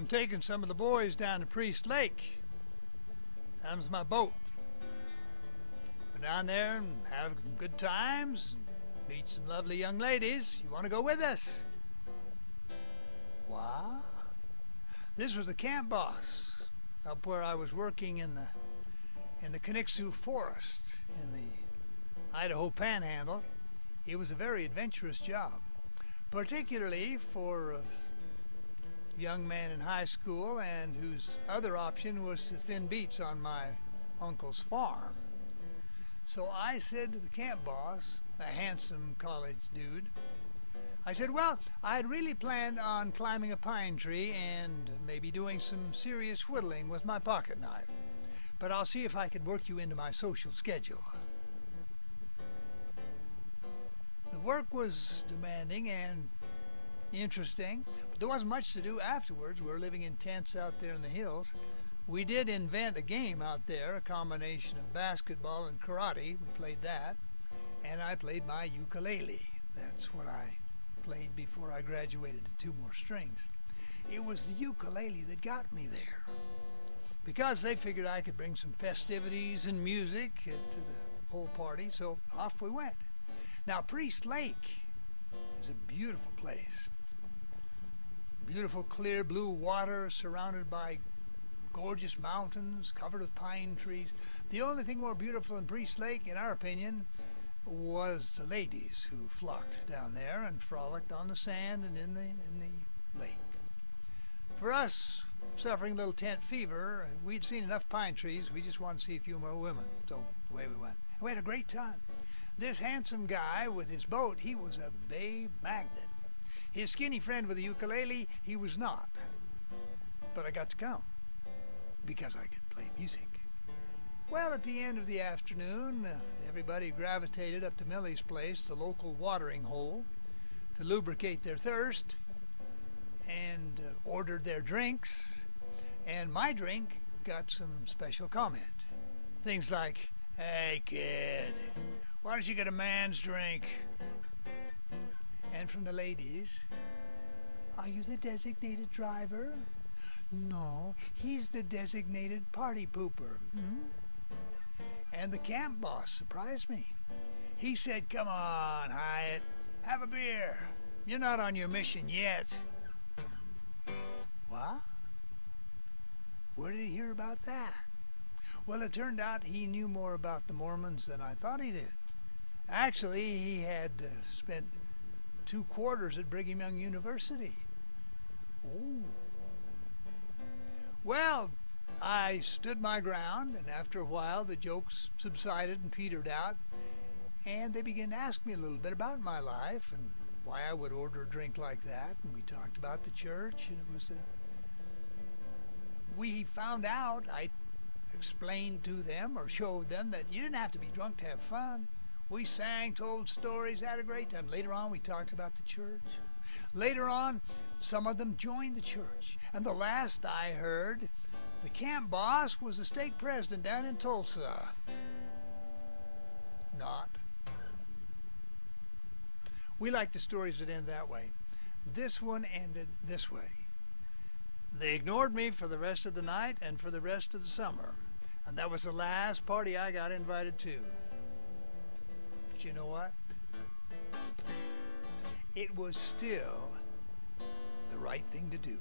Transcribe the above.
I'm taking some of the boys down to Priest Lake. Comes my boat. Go down there and have some good times, meet some lovely young ladies. You want to go with us? What? This was the camp boss up where I was working in the Kniksu forest in the Idaho Panhandle. It was a very adventurous job, particularly for a young man in high school and whose other option was to thin beets on my uncle's farm. So I said to the camp boss, a handsome college dude, I said, well, I had really planned on climbing a pine tree and maybe doing some serious whittling with my pocket knife, but I'll see if I could work you into my social schedule. The work was demanding and interesting, but there wasn't much to do afterwards. We were living in tents out there in the hills. We did invent a game out there, a combination of basketball and karate. We played that, and I played my ukulele. That's what I played before I graduated to 2 more strings. It was the ukulele that got me there, because they figured I could bring some festivities and music to the whole party, so off we went. Now, Priest Lake is a beautiful place. Beautiful, clear blue water surrounded by gorgeous mountains covered with pine trees. The only thing more beautiful than Priest Lake, in our opinion, was the ladies who flocked down there and frolicked on the sand and in the lake. For us, suffering a little tent fever, we'd seen enough pine trees. We just wanted to see a few more women. So away we went. We had a great time. This handsome guy with his boat, he was a babe magnet. His skinny friend with the ukulele, he was not. But I got to come because I could play music. Well, at the end of the afternoon, everybody gravitated up to Millie's place, the local watering hole, to lubricate their thirst, and ordered their drinks. And my drink got some special comment. Things like, "Hey, kid, why don't you get a man's drink?" And from the ladies, "Are you the designated driver?" "No, he's the designated party pooper." And the camp boss surprised me. He said, "Come on, Hyatt, have a beer. You're not on your mission yet." What? Where did he hear about that? Well, it turned out he knew more about the Mormons than I thought he did. Actually, he had spent 2 quarters at Brigham Young University. Oh. Well, I stood my ground, and after a while the jokes subsided and petered out, and they began to ask me a little bit about my life and why I would order a drink like that, and we talked about the church, and it was we found out, I explained to them or showed them that you didn't have to be drunk to have fun. We sang, told stories, had a great time. Later on, we talked about the church. Later on, some of them joined the church. And the last I heard, the camp boss was the stake president down in Tulsa. Not. We like the stories that end that way. This one ended this way. They ignored me for the rest of the night and for the rest of the summer. And that was the last party I got invited to. But you know what? It was still the right thing to do.